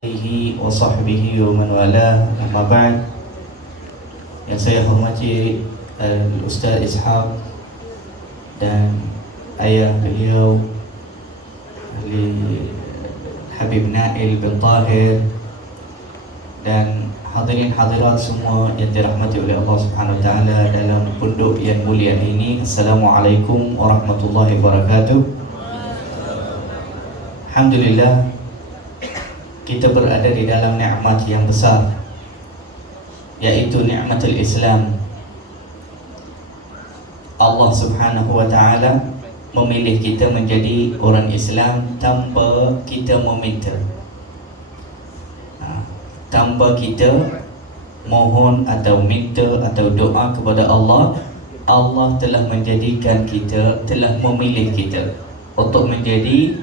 alihi wa sahbihi wa man wala, amma ba'd. Yang saya hormati Ustaz Ishaq dan ayah beliau Habib Nail bin Tahir dan hadirin hadirat semua yang dirahmati oleh Allah Subhanahu wa taala dalam pondok yang mulia ini. Assalamualaikum warahmatullahi wabarakatuh. Alhamdulillah, kita berada di dalam nikmat yang besar, yaitu nikmatul Islam. Allah Subhanahu wa taala memilih kita menjadi orang Islam tanpa kita meminta, tanpa kita mohon atau minta atau doa kepada Allah. Allah telah menjadikan kita, telah memilih kita untuk menjadi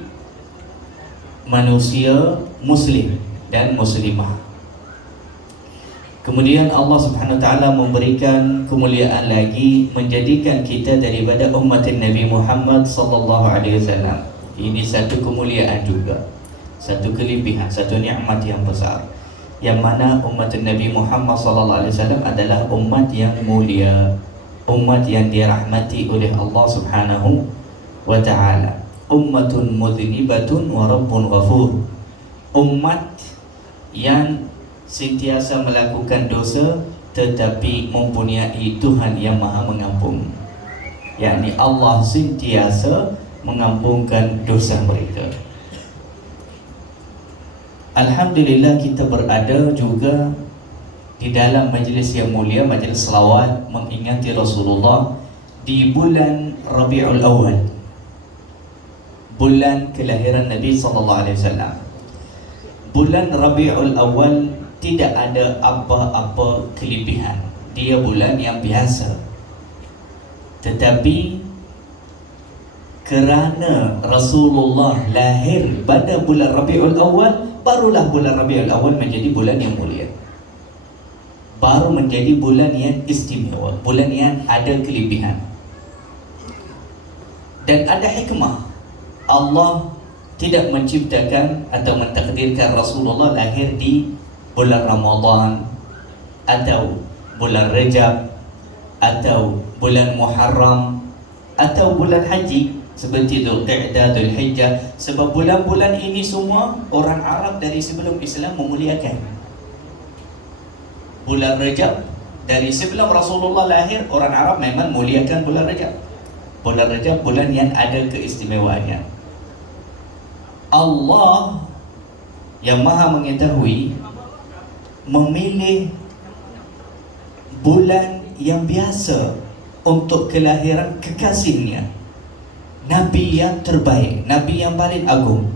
manusia muslim dan muslimah. Kemudian Allah Subhanahu wa taala memberikan kemuliaan lagi, menjadikan kita daripada umat Nabi Muhammad sallallahu alaihi wasallam. Ini satu kemuliaan juga, satu kelebihan, satu nikmat yang besar, yang mana umat Nabi Muhammad sallallahu alaihi wasallam adalah umat yang mulia, umat yang dirahmati oleh Allah Subhanahu wa taala. Ummatun mudhnibatun wa rabbun ghafur. Umat yang sentiasa melakukan dosa tetapi mempunyai Tuhan yang Maha Mengampun, yakni Allah sentiasa mengampunkan dosa mereka. Alhamdulillah, kita berada juga di dalam majlis yang mulia, majlis selawat mengingati Rasulullah di bulan Rabiul Awal, bulan kelahiran Nabi sallallahu alaihi wasallam. Bulan Rabiul Awal tidak ada apa-apa kelebihan. Dia bulan yang biasa. Tetapi kerana Rasulullah lahir pada bulan Rabiul Awal, barulah bulan Rabiul Awal menjadi bulan yang mulia. Baru menjadi bulan yang istimewa, bulan yang ada kelebihan. Dan ada hikmah. Allah tidak menciptakan atau mentakdirkan Rasulullah lahir di bulan Ramadan atau bulan Rajab atau bulan Muharram atau bulan Haji seperti Dzulqa'dah, Dzulhijjah. Sebab bulan-bulan ini semua orang Arab dari sebelum Islam memuliakan. Bulan Rajab, dari sebelum Rasulullah lahir, orang Arab memang muliakan bulan Rajab. Bulan Rajab bulan yang ada keistimewaannya. Allah yang Maha Mengetahui memilih bulan yang biasa untuk kelahiran kekasihnya, Nabi yang terbaik, Nabi yang paling agung.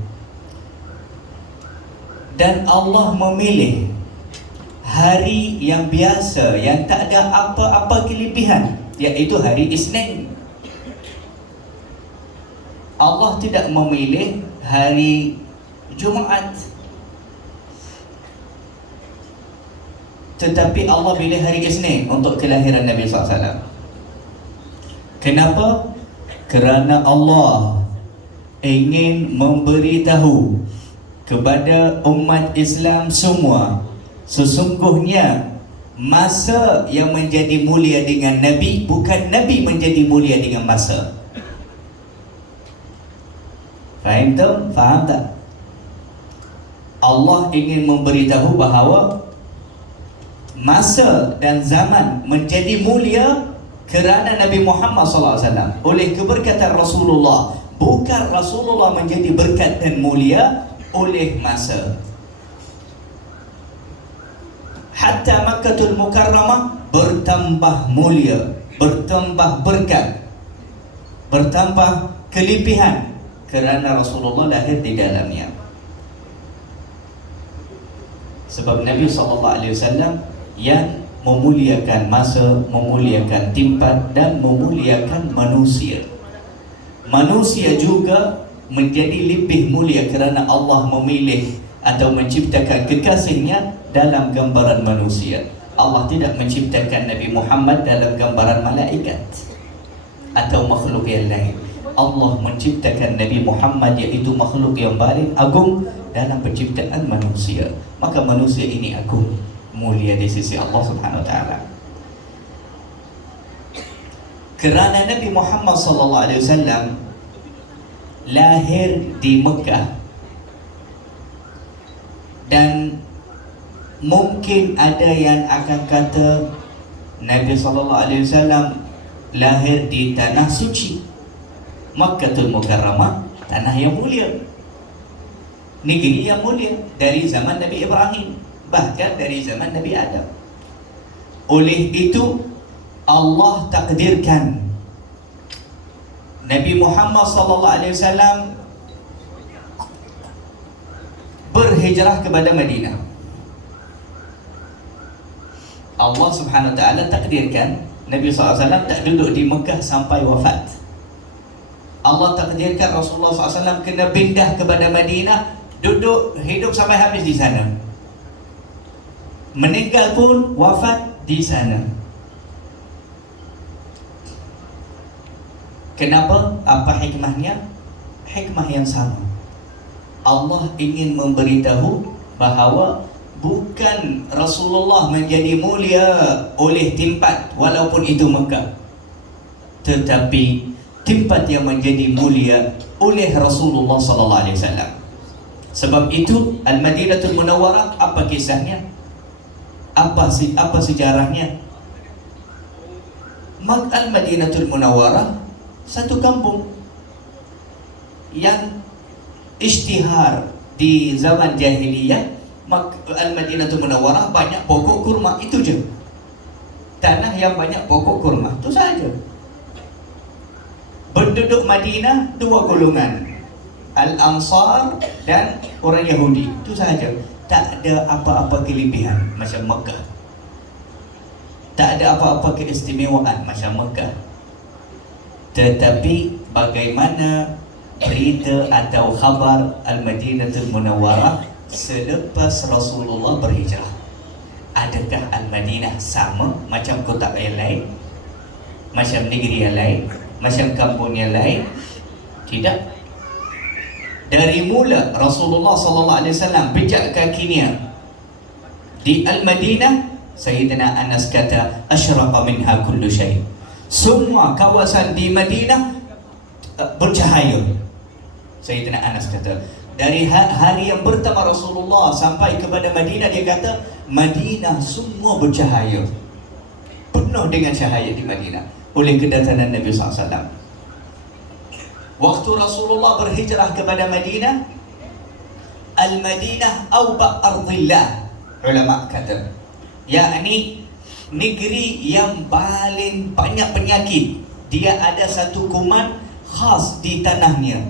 Dan Allah memilih hari yang biasa, yang tak ada apa-apa kelebihan, iaitu hari Isnin. Allah tidak memilih hari Jumaat, tetapi Allah pilih hari Isnin untuk kelahiran Nabi SAW. Kenapa? Kerana Allah ingin memberitahu kepada umat Islam semua, sesungguhnya masa yang menjadi mulia dengan Nabi, bukan Nabi menjadi mulia dengan masa. Faham tak? Faham tak? Allah ingin memberitahu bahawa masa dan zaman menjadi mulia kerana Nabi Muhammad SAW, oleh keberkatan Rasulullah. Bukan Rasulullah menjadi berkat dan mulia oleh masa. Hatta Makkatul Mukarramah bertambah mulia, bertambah berkat, bertambah kelebihan kerana Rasulullah lahir di dalamnya. Sebab Nabi SAW yang memuliakan masa, memuliakan tempat dan memuliakan manusia. Manusia juga menjadi lebih mulia kerana Allah memilih atau menciptakan kekasihnya dalam gambaran manusia. Allah tidak menciptakan Nabi Muhammad dalam gambaran malaikat atau makhluk yang lain. Allah menciptakan Nabi Muhammad, iaitu makhluk yang paling agung, dalam penciptaan manusia. Maka manusia ini agung, mulia di sisi Allah Subhanahu wa taala. Kerana Nabi Muhammad sallallahu alaihi wasallam lahir di Mekah, dan mungkin ada yang akan kata Nabi sallallahu alaihi wasallam lahir di tanah suci, Makkahul Mukarramah, tanah yang mulia, negeri yang mulia dari zaman Nabi Ibrahim, bahkan dari zaman Nabi Adam. Oleh itu Allah takdirkan Nabi Muhammad sallallahu alaihi wasallam berhijrah kepada Madinah. Allah Subhanahu wa taala takdirkan Nabi SAW tak duduk di Mekah sampai wafat. Allah takdirkan Rasulullah SAW kena pindah kepada Madinah, duduk hidup sampai habis di sana, meninggal pun wafat di sana. Kenapa? Apa hikmahnya? Hikmah yang sama. Allah ingin memberitahu bahawa bukan Rasulullah menjadi mulia oleh tempat walaupun itu Mekah, tetapi tempat yang menjadi mulia oleh Rasulullah sallallahu alaihi wasallam. Sebab itu Al-Madinatul Munawwarah, apa kisahnya? Apa sejarahnya? Al-Madinatul Munawwarah satu kampung yang ishtihar di zaman jahiliyah. Al-Madinatul Munawwarah banyak pokok kurma, itu je. Tanah yang banyak pokok kurma, itu saja. Penduduk Madinah dua golongan, Al-Ansar dan orang Yahudi, itu saja. Tak ada apa-apa kelebihan macam Mekah, tak ada apa-apa keistimewaan macam Mekah. Tetapi bagaimana berita atau khabar Al-Madinatul Munawwarah selepas Rasulullah berhijrah? Adakah Al-Madinah sama macam kota yang lain, macam negeri yang lain, macam kampung yang lain? Tidak. Dari mula Rasulullah sallallahu alaihi wasallam pijak kakinya di Al-Madinah, Sayyidina Anas kata asyraqa minha kullu syai'. Semua kawasan di Madinah bercahaya. Sayyidina Anas kata dari hari yang pertama Rasulullah sampai kepada Madinah, dia kata Madinah semua bercahaya, penuh dengan cahaya di Madinah oleh kedatangan Nabi SAW. Waktu Rasulullah berhijrah kepada Madinah, Al-Madinah awba' ardillah, ulama kata, yakni negeri yang paling banyak penyakit. Dia ada satu kuman khas di tanahnya.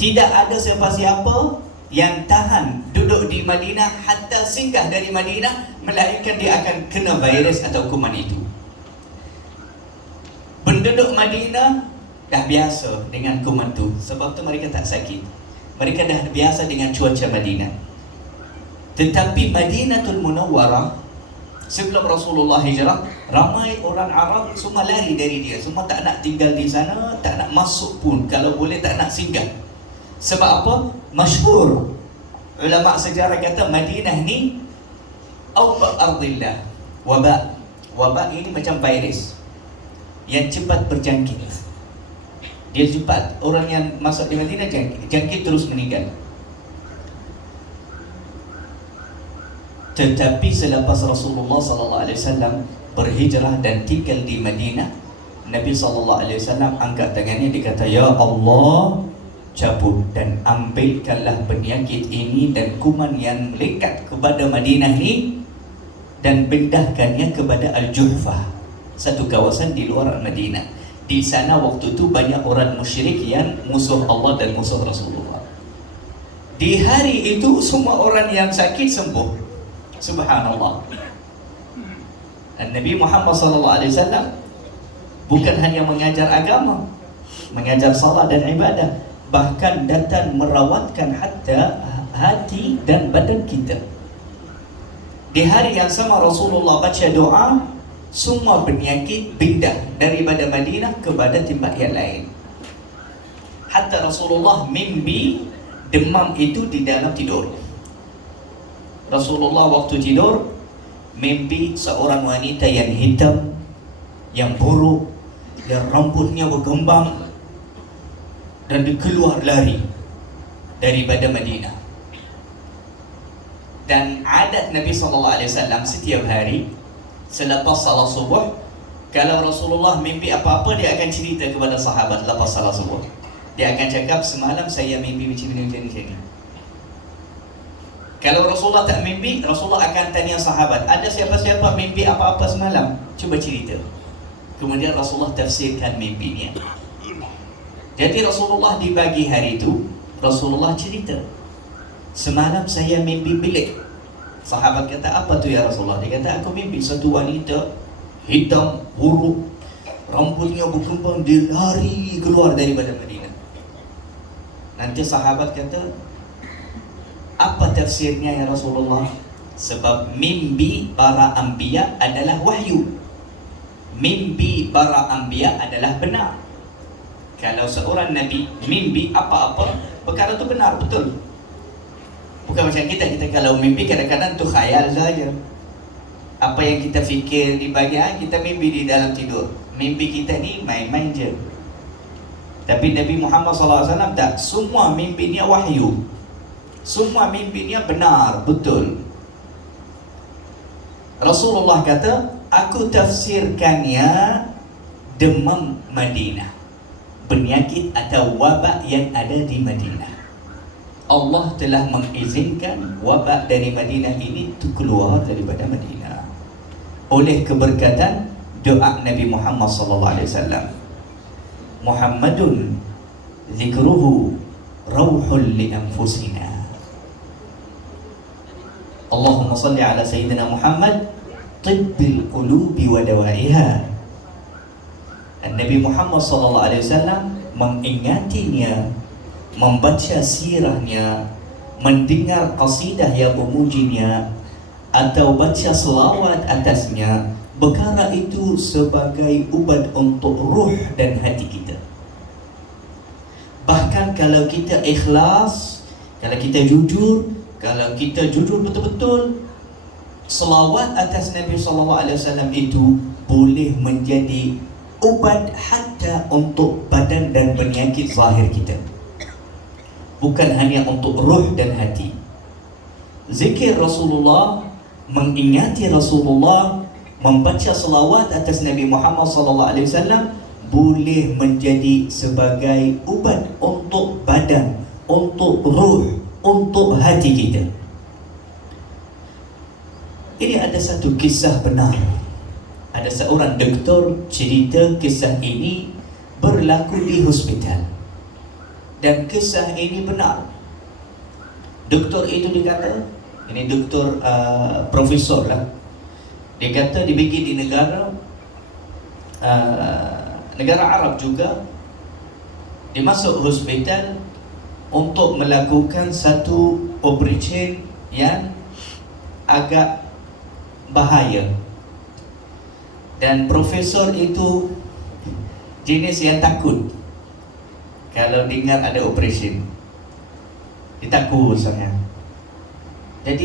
Tidak ada siapa-siapa yang tahan duduk di Madinah hatta singgah dari Madinah, melainkan dia akan kena virus atau kuman itu. Penduduk Madinah dah biasa dengan kuman tu, sebab tu mereka tak sakit. Mereka dah biasa dengan cuaca Madinah. Tetapi Madinatul Munawwarah, sebelum Rasulullah hijrah, ramai orang Arab semua lari dari dia. Semua tak nak tinggal di sana, tak nak masuk pun, kalau boleh tak nak singgah. Sebab apa? Masyhur ulama sejarah kata Madinah ni awba' ardillah, wabak. Wabak ini macam virus yang cepat berjangkit. Dia cepat, orang yang masuk di Madinah jangkit terus meninggal. Tetapi selepas Rasulullah sallallahu alaihi wasallam berhijrah dan tinggal di Madinah, Nabi sallallahu alaihi wasallam angkat tangannya, dia kata, "Ya Allah, cabut dan ambilkanlah penyakit ini dan kuman yang melekat kepada Madinah ni, dan pindahkannya kepada Al-Juhfah, satu kawasan di luar Madinah." Di sana waktu itu banyak orang musyrik yang musuh Allah dan musuh Rasulullah. Di hari itu semua orang yang sakit sembuh. Subhanallah. Dan Nabi Muhammad SAW bukan hanya mengajar agama, mengajar salat dan ibadah, bahkan datang merawatkan hatta hati dan badan kita. Di hari yang sama Rasulullah baca doa, semua penyakit pindah daripada Madinah kepada tempat yang lain. Hatta Rasulullah mimpi Demam itu di dalam tidur. Rasulullah waktu tidur mimpi seorang wanita yang hitam, yang buruk, yang rambutnya bergembang, dan dia keluar lari daripada Madinah. Dan adat Nabi SAW setiap hari selepas salat subuh, kalau Rasulullah mimpi apa-apa, dia akan cerita kepada sahabat lepas salat subuh. Dia akan cakap, semalam saya mimpi macam ni. Kalau Rasulullah tak mimpi, Rasulullah akan tanya sahabat, ada siapa-siapa mimpi apa-apa semalam? Cuba cerita. Kemudian Rasulullah tafsirkan mimpinya. Jadi Rasulullah di pagi hari itu, Rasulullah cerita, semalam saya mimpi bilik. Sahabat kata, apa tu ya Rasulullah? Dia kata, aku mimpi satu wanita hitam, buruk, rambutnya berkembang, dia lari keluar daripada Madinah. Nanti sahabat kata, apa tafsirnya ya Rasulullah? Sebab mimpi para anbiya adalah wahyu. Mimpi para anbiya adalah benar. Kalau seorang Nabi mimpi apa-apa, perkara itu benar, betul. Bukan macam kita kalau mimpi kadang-kadang tu khayal saja. Apa yang kita fikir di bagian, kita mimpi di dalam tidur. Mimpi kita ni main-main je. Tapi Nabi Muhammad SAW tak, semua mimpinya wahyu. Semua mimpinya benar, betul. Rasulullah kata, aku tafsirkannya demam Madinah, penyakit atau wabak yang ada di Madinah. Allah telah mengizinkan wabak dari Madinah ini tu keluar daripada Madinah oleh keberkatan doa Nabi Muhammad SAW. Muhammadun zikruhu rauhul li anfusina. Allahumma salli ala Sayyidina Muhammad tibbil qulubi wa dawaiha. Nabi Muhammad SAW mengingatinya, membaca sirahnya, mendengar qasidah yang memujinya, atau baca selawat atasnya, perkara itu sebagai ubat untuk ruh dan hati kita. Bahkan kalau kita ikhlas, kalau kita jujur betul-betul, selawat atas Nabi SAW itu boleh menjadi ubat hatta untuk badan dan penyakit zahir kita, bukan hanya untuk ruh dan hati. Zikir Rasulullah, mengingati Rasulullah, membaca selawat atas Nabi Muhammad SAW boleh menjadi sebagai ubat untuk badan, untuk ruh, untuk hati kita. Ini ada satu kisah benar. Ada seorang doktor cerita kisah ini berlaku di hospital. Dan kisah ini benar. Doktor itu dikata, ini doktor profesor lah, dia kata dia pergi di negara Arab juga. Dia masuk hospital untuk melakukan satu operasi yang agak bahaya. Dan profesor itu jenis yang takut kalau dengar ada operasi. Dia takut sangat. Jadi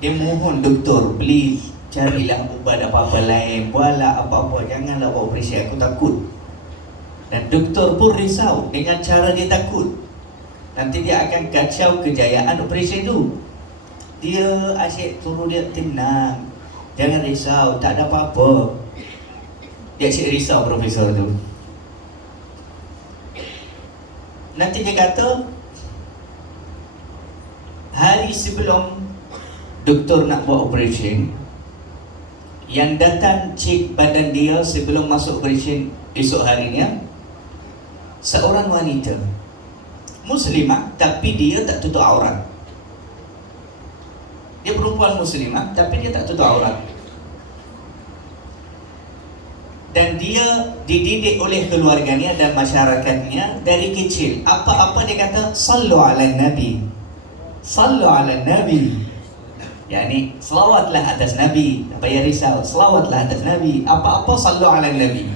dia mohon doktor, please carilah ubat apa-apa lain, buatlah apa-apa, janganlah buat operasi, aku takut. Dan doktor pun risau dengan cara dia takut. Nanti dia akan kacau kejayaan operasi itu. Dia asyik suruh dia tenang, jangan risau, tak ada apa-apa. Dia asyik risau profesor tu. Nanti dia kata, hari sebelum doktor nak buat operasi, yang datang cek badan dia sebelum masuk operasi esok harinya, seorang wanita muslimah, tapi dia tak tutup aurat. Dia perempuan muslimah, tapi dia tak tutup aurat. Dan dia dididik oleh keluarganya dan masyarakatnya dari kecil. Apa-apa dia kata, sallu ala nabi, sallu ala nabi. Yani selawatlah atas Nabi. Tak payah risau, selawatlah atas Nabi. Apa-apa sallu ala Nabi.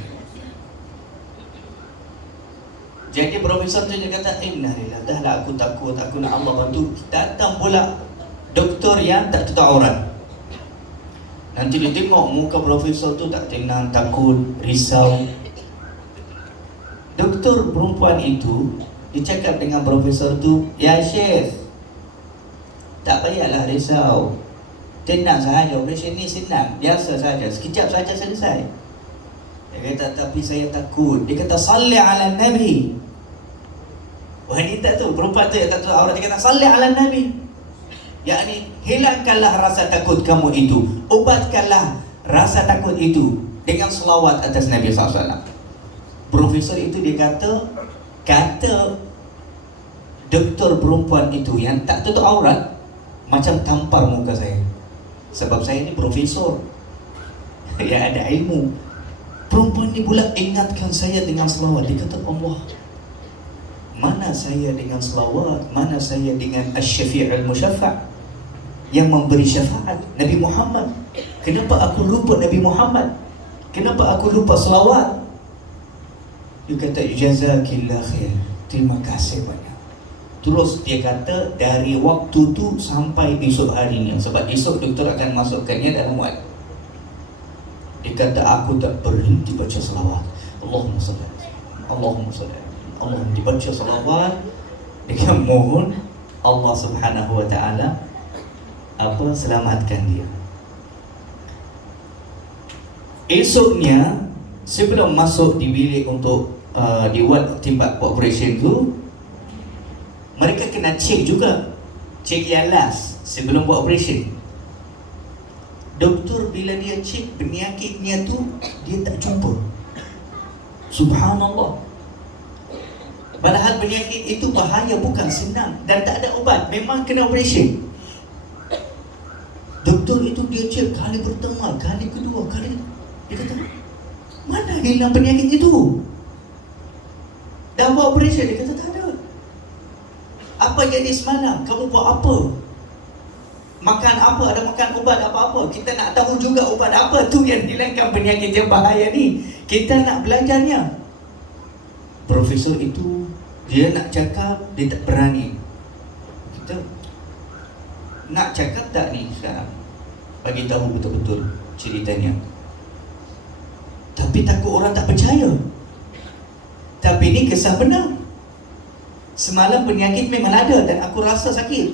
Jadi profesor tu dia kata, innalillah, dah lah aku takut, aku nak Allah bantu. Datang pula doktor yang tak tutup aurat. Nanti dia tengok muka profesor tu tak tenang, takut, risau. Doktor perempuan itu, dia cakap dengan profesor tu, ya Syekh, tak payahlah risau, tenang sahaja, operasi ni senang, biasa saja, sekejap saja selesai. Dia kata, tapi saya takut. Dia kata, salli ala Nabi. Wanita tu, perempuan tu yang tak tahu aurat, dia kata, salli ala Nabi. Yakni, hilangkanlah rasa takut kamu itu, ubatkanlah rasa takut itu dengan selawat atas Nabi SAW. Profesor itu dia kata doktor perempuan itu yang tak tutup aurat macam tampar muka saya. Sebab saya ni profesor yang ada ilmu. Perempuan ni pula ingatkan saya dengan selawat. Dia kata, Allah, mana saya dengan selawat, mana saya dengan Asy-Syafi' al-Musyaffa' yang memberi syafaat, Nabi Muhammad. Kenapa aku lupa Nabi Muhammad? Kenapa aku lupa selawat? Dia kata, jazakillah khair, terima kasih banyak. Terus dia kata, dari waktu tu sampai esok harinya, sebab esok doktor akan masukkannya dalam wad. Dia kata, aku tak berhenti baca selawat. Allahumma salli, Allahumma salli, Allahumma dibaca selawat dengan mohon Allah Subhanahu wa ta'ala selamatkan dia. Esoknya, sebelum masuk di bilik untuk di ward tempat operation tu, mereka kena cek juga, cek yang last sebelum buat operation. Doktor bila dia cek penyakitnya tu, dia tak jumpa. Subhanallah. Padahal penyakit itu bahaya, bukan senang, dan tak ada ubat, memang kena operation. Doktor itu dia cek kali pertama, kali kedua, kali, dia kata, mana hilang penyakit itu? Dah buat operation, dia kata tak ada. Apa jadi semalam? Kamu buat apa? Makan apa? Ada makan ubat apa-apa? Kita nak tahu juga ubat apa tu yang hilangkan penyakit yang bahaya ni. Kita nak belajarnya. Profesor itu, dia nak cakap, dia tak berani. Kita nak cakap tak ni sekarang? Bagi tahu betul-betul ceritanya. Tapi takut orang tak percaya. Tapi ini kisah benar. Semalam penyakit memang ada dan aku rasa sakit.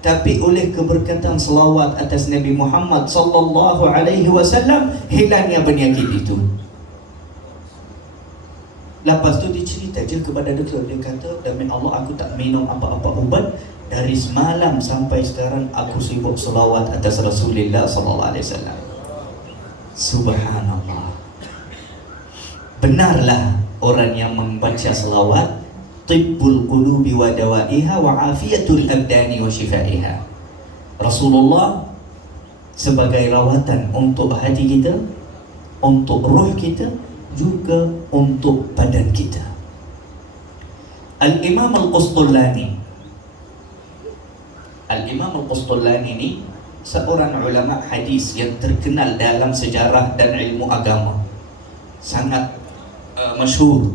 Tapi oleh keberkatan selawat atas Nabi Muhammad sallallahu alaihi wasallam, hilangnya penyakit itu. Lepas tu dia cerita je kepada doktor. Dia kata, demi Allah aku tak minum apa-apa ubat. Dari semalam sampai sekarang aku sibuk selawat atas Rasulullah sallallahu alaihi wasallam. Subhanallah. Benarlah orang yang membaca selawat, tibbul qulubi wa dawaiha wa afiyatul abdani wa shifaiha. Rasulullah sebagai rawatan untuk hati kita, untuk roh kita, juga untuk badan kita. Al-Imam Al-Qustullani ni seorang ulama hadis yang terkenal dalam sejarah dan ilmu agama, sangat masyhur.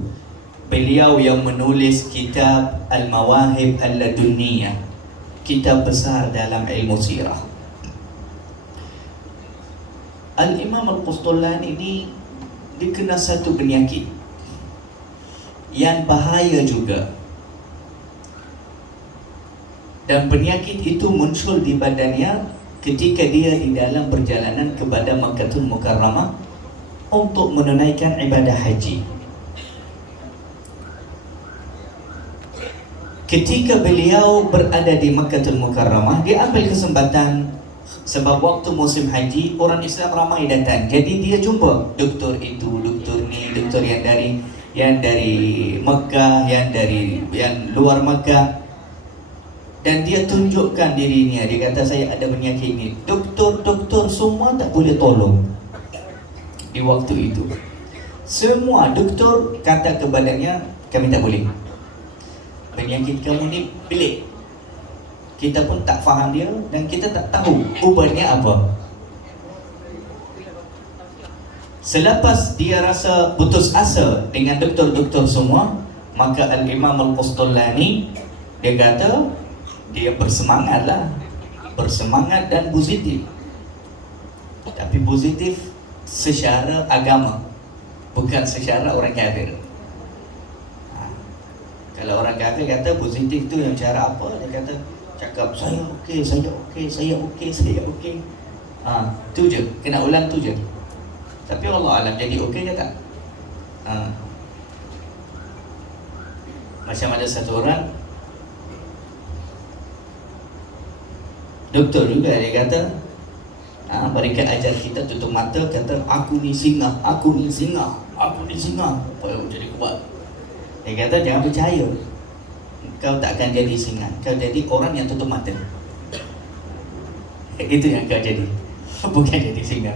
Beliau yang menulis kitab Al-Mawahib Al-Ladunniyah, kitab besar dalam ilmu sirah. Al-Imam Al-Qustullani ini dikena satu penyakit yang bahaya juga. Dan penyakit itu muncul di badannya ketika dia di dalam perjalanan kepada Makkahul Mukarramah untuk menunaikan ibadah haji. Ketika beliau berada di Makkahul Mukarramah, dia ambil kesempatan sebab waktu musim haji orang Islam ramai datang. Jadi dia jumpa doktor itu, doktor ni, doktor yang dari Makkah, yang luar Makkah. Dan dia tunjukkan dirinya. Dia kata, saya ada penyakit ini. Doktor-doktor semua tak boleh tolong di waktu itu. Semua doktor kata kepadanya, kami tak boleh. Penyakit kamu ni pelik. Kita pun tak faham dia dan kita tak tahu ubatnya apa. Selepas dia rasa putus asa dengan doktor-doktor semua, Maka Al-Imam Al-Qustulani dia kata dia bersemangat lah, bersemangat dan positif, tapi positif secara agama, bukan secara orang kafir. Kalau orang kafir kata positif tu yang cara apa? Dia kata cakap saya okey, saya okey, saya okey, saya okey. Tu je, kena ulang tu je. Tapi Allah alam jadi okey ke tak? Macam ada satu orang doktor juga, dia kata mereka ajar kita tutup mata, kata aku ni singa, aku ni singa, aku ni singa. Apa jadi kuat? Dia kata jangan percaya, kau tak akan jadi singa, kau jadi orang yang tutup mata. Itu yang kau jadi, bukan jadi singa.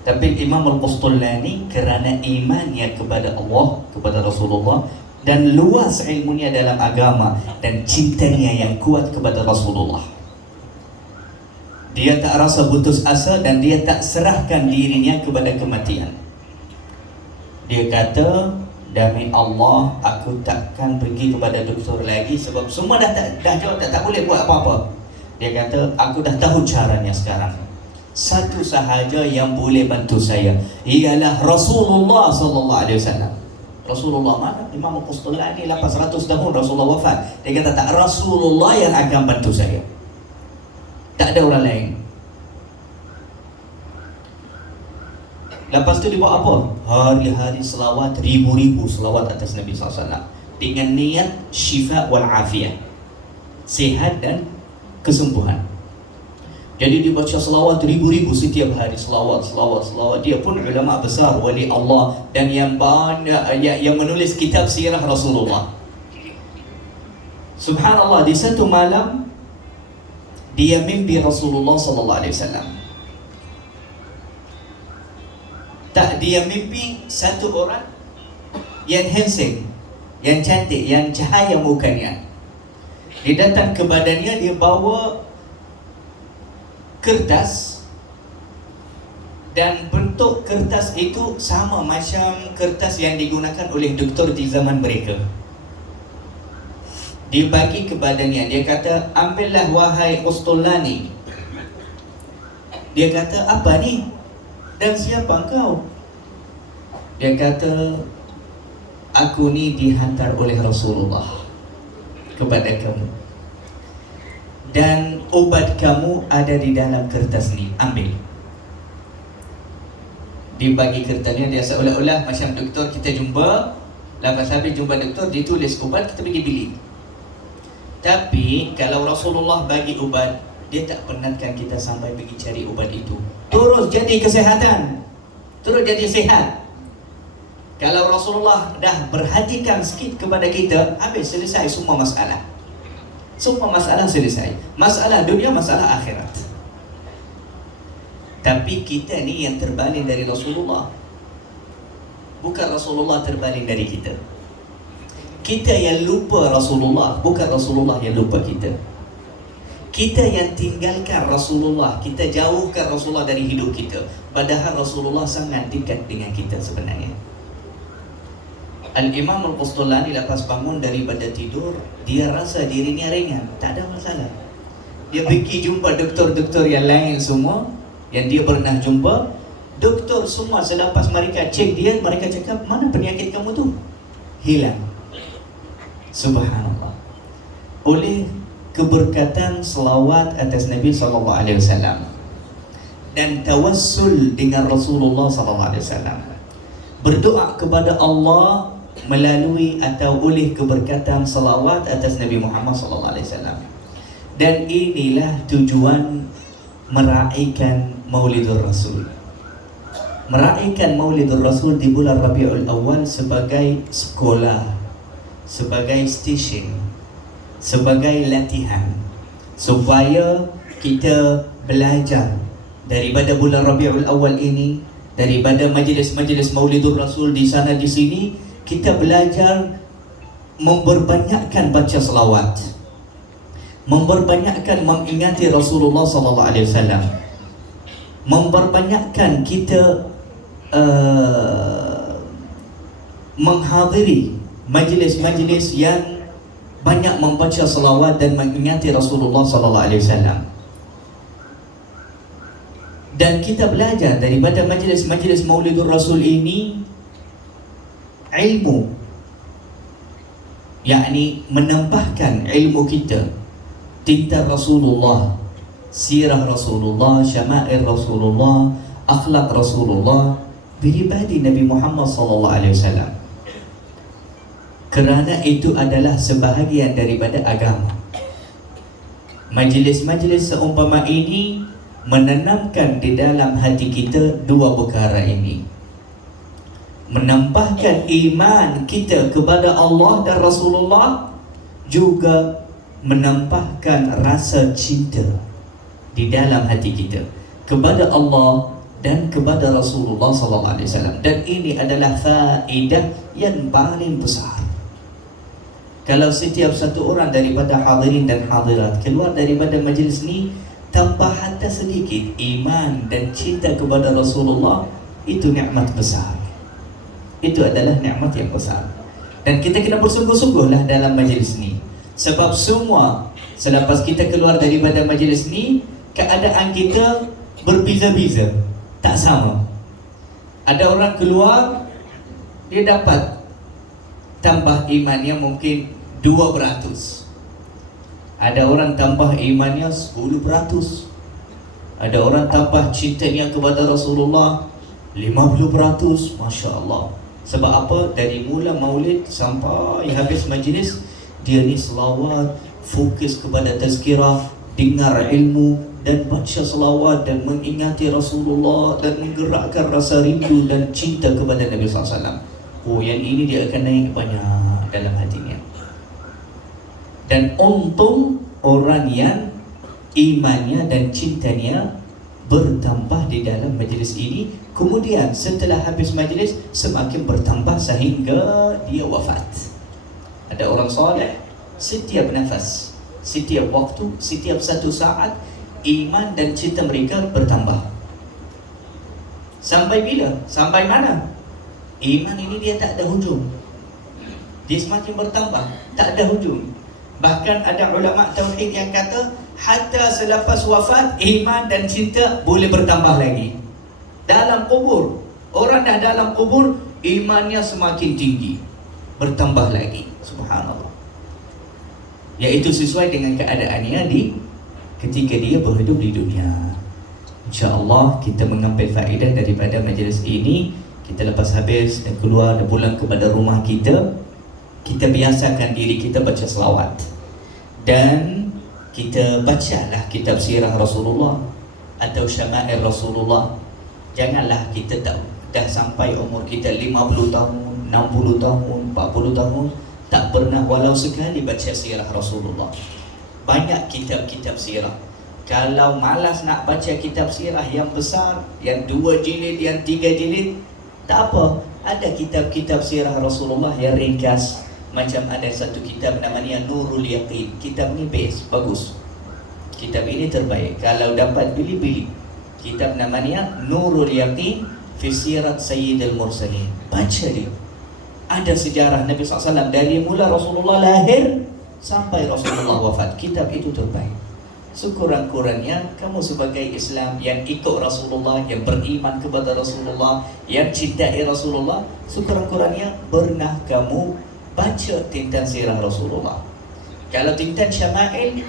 Tapi Imam Al-Qustulani kerana imannya kepada Allah, kepada Rasulullah, dan luas ilmunya dalam agama dan cintanya yang kuat kepada Rasulullah, dia tak rasa putus asa dan dia tak serahkan dirinya kepada kematian. Dia kata, demi Allah, aku takkan pergi kepada doktor lagi sebab semua dah jawab tak boleh buat apa-apa. Dia kata, aku dah tahu caranya sekarang. Satu sahaja yang boleh bantu saya ialah Rasulullah sallallahu alaihi wasallam. Rasulullah mana? Imam Al-Qustulani lepas 100 tahun Rasulullah wafat. Dia kata tak, Rasulullah yang akan bantu saya, tak ada orang lain. Lepas tu dia buat apa? Hari-hari selawat, ribu-ribu selawat atas Nabi SAW dengan niat syifa wal afiyah, sihat dan kesembuhan. Jadi dia baca selawat ribu-ribu setiap hari, selawat. Dia pun ulama besar, wali Allah, dan yang menulis kitab sirah Rasulullah. Subhanallah, di satu malam dia mimpi Rasulullah sallallahu alaihi wasallam. Tak, dia mimpi satu orang yang handsome, yang cantik, yang cahaya mukanya. Dia datang ke badannya, dia bawa kertas, dan bentuk kertas itu sama macam kertas yang digunakan oleh doktor di zaman mereka. Dia bagi ke badannya, dia kata, ambillah wahai Qustulani. Dia kata, apa ni? Dan siapa engkau? Dia kata, aku ni dihantar oleh Rasulullah kepada kamu, dan obat kamu ada di dalam kertas ni, ambil. Dia bagi kertasnya, dia seolah-olah macam doktor kita jumpa, lepas habis jumpa doktor, dia tulis ubat, kita pergi bilik. Tapi kalau Rasulullah bagi ubat, dia tak penatkan kita sampai pergi cari ubat itu. Terus jadi kesehatan, terus jadi sihat. Kalau Rasulullah dah perhatikan sikit kepada kita, habis, selesai semua masalah. Semua masalah selesai. Masalah dunia, masalah akhirat. Tapi kita ni yang terbaling dari Rasulullah, bukan Rasulullah terbaling dari kita. Kita yang lupa Rasulullah, bukan Rasulullah yang lupa kita. Kita yang tinggalkan Rasulullah, kita jauhkan Rasulullah dari hidup kita, padahal Rasulullah sangat dekat dengan kita sebenarnya. Al-Imam Al-Qustulani lepas bangun daripada tidur, dia rasa dirinya ringan, tak ada masalah. Dia pergi jumpa doktor-doktor yang lain semua yang dia pernah jumpa. Doktor semua selepas mereka cek dia, mereka cakap, mana penyakit kamu tu? Hilang. Subhanallah. Oleh keberkatan selawat atas Nabi SAW dan tawassul dengan Rasulullah SAW, berdoa kepada Allah melalui atau oleh keberkatan selawat atas Nabi Muhammad SAW. Dan inilah tujuan meraihkan Maulidur Rasul. Meraihkan Maulidur Rasul di bulan Rabiul Awal sebagai sekolah, sebagai stesen, sebagai latihan, supaya kita belajar daripada bulan Rabiul Awal ini, daripada majlis-majlis Maulidur Rasul di sana di sini, kita belajar memperbanyakkan baca selawat, memperbanyakkan mengingati Rasulullah SAW, memperbanyakkan kita menghadiri majlis-majlis yang banyak membaca salawat dan mengingati Rasulullah sallallahu alaihi wasallam. Dan kita belajar daripada majlis-majlis Maulidur Rasul ini ilmu, yakni menambahkan ilmu kita tentang Rasulullah, sirah Rasulullah, syama'il Rasulullah, akhlak Rasulullah, pribadi Nabi Muhammad sallallahu alaihi wasallam. Kerana itu adalah sebahagian daripada agama. Majlis-majlis seumpama ini menanamkan di dalam hati kita dua perkara ini. Menambahkan iman kita kepada Allah dan Rasulullah, juga menambahkan rasa cinta di dalam hati kita kepada Allah dan kepada Rasulullah sallallahu alaihi wasallam. Dan ini adalah faedah yang paling besar. Kalau setiap satu orang daripada hadirin dan hadirat keluar daripada majlis ni tanpa hatta sedikit iman dan cinta kepada Rasulullah, itu nikmat besar. Itu adalah nikmat yang besar. Dan kita kena bersungguh-sungguhlah dalam majlis ni. Sebab semua selepas kita keluar daripada majlis ni, keadaan kita berbeza-beza, tak sama. Ada orang keluar, dia dapat tambah imannya mungkin 2%. Ada orang tambah imannya 10%. Ada orang tambah cintanya kepada Rasulullah 50%. Masya Allah. Sebab apa? Dari mula maulid sampai habis majlis, dia ni selawat, fokus kepada tazkirah, dengar ilmu dan baca selawat dan mengingati Rasulullah dan menggerakkan rasa rindu dan cinta kepada Nabi SAW. Oh, yang ini dia akan naik banyak dalam hatinya. Dan untung orang yang imannya dan cintanya bertambah di dalam majlis ini, kemudian setelah habis majlis semakin bertambah sehingga dia wafat. Ada orang soleh, setiap nafas, setiap waktu, setiap satu saat, iman dan cinta mereka bertambah. Sampai bila? Sampai mana? Iman ini dia tak ada hujung. Dia semakin bertambah, tak ada hujung. Bahkan ada ulama tauhid yang kata hatta selepas wafat iman dan cinta boleh bertambah lagi. Dalam kubur, orang dah dalam kubur, imannya semakin tinggi, bertambah lagi. Subhanallah. Iaitu sesuai dengan keadaannya di ketika dia berhidup di dunia. InsyaAllah kita mengambil faedah daripada majlis ini. Kita lepas habis dan keluar dan pulang kepada rumah kita, kita biasakan diri kita baca selawat. Dan kita bacalah kitab sirah Rasulullah atau syama'il Rasulullah. Janganlah kita dah sampai umur kita 50 tahun, 60 tahun, 40 tahun tak pernah walau sekali baca sirah Rasulullah. Banyak kitab-kitab sirah. Kalau malas nak baca kitab sirah yang besar, yang 2 jilid, yang 3 jilid, tak apa, ada kitab-kitab sirah Rasulullah yang ringkas. Macam ada satu kitab namanya Nurul Yaqin. Kitab ni best, bagus. Kitab ini terbaik. Kalau dapat beli. Kitab namanya Nurul Yaqin fi Sirat Sayyidil Mursalin. Baca dia. Ada sejarah Nabi SAW dari mula Rasulullah lahir sampai Rasulullah wafat. Kitab itu terbaik. Sekurang-kurangnya kamu sebagai Islam yang ikut Rasulullah, yang beriman kepada Rasulullah, yang cintai Rasulullah, sekurang-kurangnya pernah kamu baca tentang sirah Rasulullah. Kalau tentang syama'il,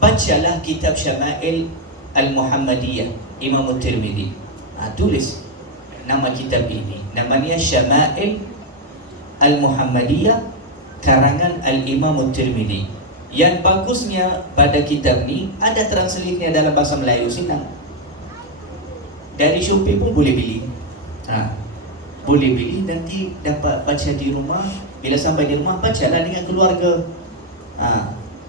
bacalah kitab Syama'il Al-Muhammadiyah Imam Tirmidzi. Tulis nama kitab ini, namanya Syama'il Al-Muhammadiyah karangan Al-Imam Tirmidzi. Yang bagusnya pada kitab ni ada translate-nya dalam bahasa Melayu, senang. Dari Shopee pun boleh beli. Boleh beli, nanti dapat baca di rumah. Bila sampai di rumah, bacalah dengan keluarga.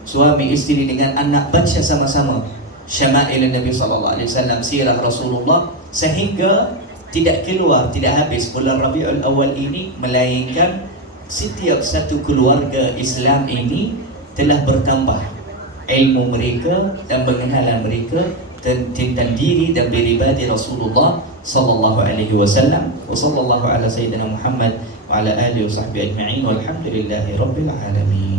Suami isteri dengan anak baca sama-sama Syama'il Nabi SAW, sirah Rasulullah, sehingga tidak keluar, tidak habis bulan Rabiul Awal ini, melainkan setiap satu keluarga Islam ini telah bertambah ilmu mereka dan pengenalan mereka tentang diri dan pribadi Rasulullah sallallahu alaihi wasallam. Wa sallallahu ala sayyidina Muhammad wa ala alihi wa sahbihi ajma'in walhamdulillahi rabbil alamin.